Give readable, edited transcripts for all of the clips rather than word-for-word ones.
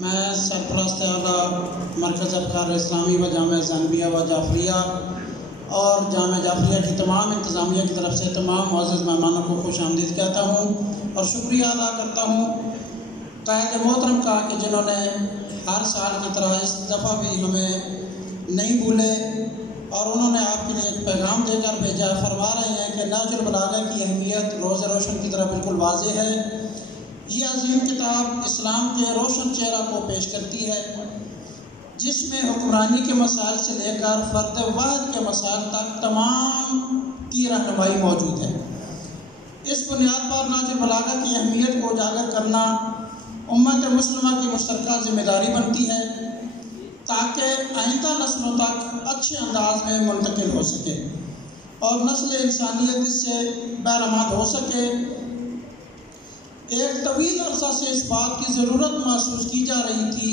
میں سرپرست اعلیٰ مرکز افکار اسلامی و جامعہ زانویہ و جعفریہ اور جامعہ جعفریہ کی تمام انتظامیہ کی طرف سے تمام معزز مہمانوں کو خوش آمدید کہتا ہوں اور شکریہ ادا کرتا ہوں قائد محترم کا کہ جنہوں نے ہر سال کی طرح اس دفعہ بھی ہمیں نہیں بھولے اور انہوں نے آپ کے لیے ایک پیغام دے کر بھیجا۔ فرما رہے ہیں کہ نہج البلاغہ کی اہمیت روز روشن کی طرح بالکل واضح ہے۔ یہ عظیم کتاب اسلام کے روشن چہرہ کو پیش کرتی ہے جس میں حکمرانی کے مسائل سے لے کر فرد واحد کے مسائل تک تمام کی رہنمائی موجود ہے۔ اس بنیاد پر نہج البلاغہ کی اہمیت کو اجاگر کرنا امت مسلمہ کی مشترکہ ذمہ داری بنتی ہے تاکہ آئندہ نسلوں تک اچھے انداز میں منتقل ہو سکے اور نسل انسانیت اس سے بہرامد ہو سکے۔ ایک طویل عرصہ سے اس بات کی ضرورت محسوس کی جا رہی تھی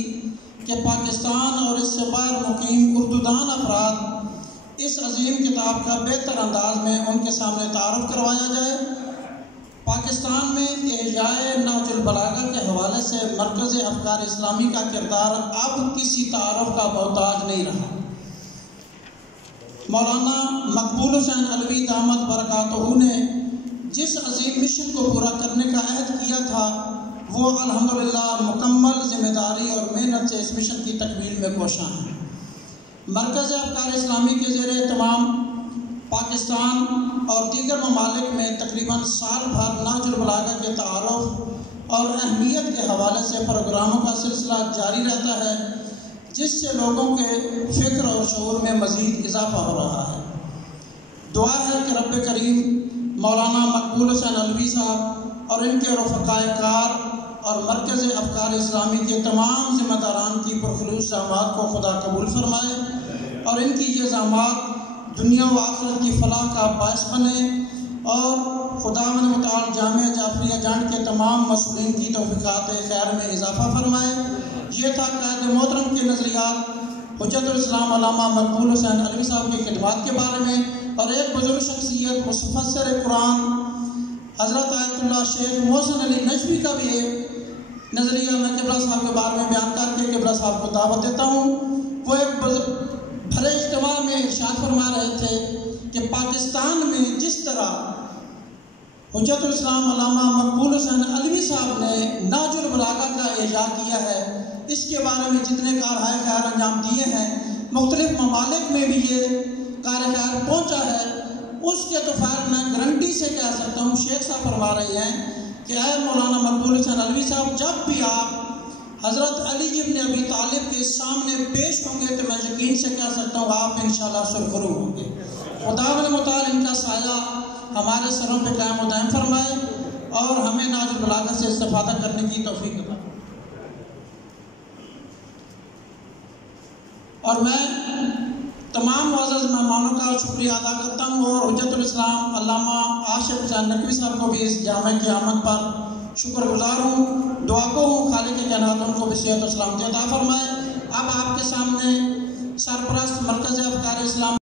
کہ پاکستان اور اس سے باہر مقیم اردو دان افراد اس عظیم کتاب کا بہتر انداز میں ان کے سامنے تعارف کروایا جائے۔ پاکستان میں احیاء نہج البلاغہ کے حوالے سے مرکز افکار اسلامی کا کردار اب کسی تعارف کا محتاج نہیں رہا۔ مولانا مقبول حسین علوی دامت برکاتہ نے جس عظیم مشن کو پورا کرنے کا عہد کیا تھا وہ الحمدللہ مکمل ذمہ داری اور محنت سے اس مشن کی تکمیل میں کوشاں ہے۔ مرکز افکار اسلامی کے زیر اہتمام پاکستان اور دیگر ممالک میں تقریباً سال بھر نہج البلاغہ کے تعارف اور اہمیت کے حوالے سے پروگراموں کا سلسلہ جاری رہتا ہے جس سے لوگوں کے فکر اور شعور میں مزید اضافہ ہو رہا ہے۔ دعا ہے کہ رب کریم مولانا مقبول حسین علوی صاحب اور ان کے رفقائے کار اور مرکز افکار اسلامی کے تمام ذمہ داران کی پرخلوص زحمات کو خدا قبول فرمائے اور ان کی یہ زحمات دنیا و آخرت کی فلاح کا باعث بنے اور خداوند متعال جامعہ جعفریہ جنڈ کے تمام مسئولین کی توفیقات خیر میں اضافہ فرمائے۔ یہ تھا قائد محترم کے نظریات حجت الاسلام علامہ مقبول حسین علوی صاحب کی خدمات کے بارے میں، اور ایک بزرگ شخصیت مفسر قرآن حضرت آیت اللہ شیخ محسن علی نجوی کا بھی ایک نظریہ میں قبلہ صاحب کے بارے میں بیان کر کے قبلہ صاحب کو دعوت دیتا ہوں۔ وہ ایک بھرے اجتماع میں ارشاد فرما رہے تھے کہ پاکستان میں جس طرح حجت الاسلام علامہ مقبول حسین علوی صاحب نے نہج البلاغہ کا احیاء کیا ہے، اس کے بارے میں جتنے کارہائے خیر انجام دیے ہیں، مختلف ممالک میں بھی یہ کار خیر پہنچا ہے، اس کے تو خیر میں گارنٹی سے کہہ سکتا ہوں۔ شیخ صاحب فرما رہے ہیں کہ اے مولانا مقبول حسین علوی صاحب، جب بھی آپ حضرت علی ابن ابی طالب کے سامنے پیش ہوں گے تو میں یقین سے کہہ سکتا ہوں آپ انشاءاللہ سرخرو ہوں گے۔ خداوند متعال ان کا سایہ ہمارے سروں پہ قائم و دائم فرمائے اور ہمیں نہج البلاغہ سے استفادہ کرنے کی توفیق عطا فرمائے۔ اور میں تمام معزز مہمانوں کا شکریہ ادا کرتا ہوں اور حجت الاسلام علامہ عاشق حسین نقوی صاحب کو بھی اس جامع کی آمد پر شکر گزار ہوں۔ دعا کو ہوں خالق کائنات ان کو بھی صحت و سلامتی عطا فرمائے۔ اب آپ کے سامنے سرپرست مرکز افکار اسلام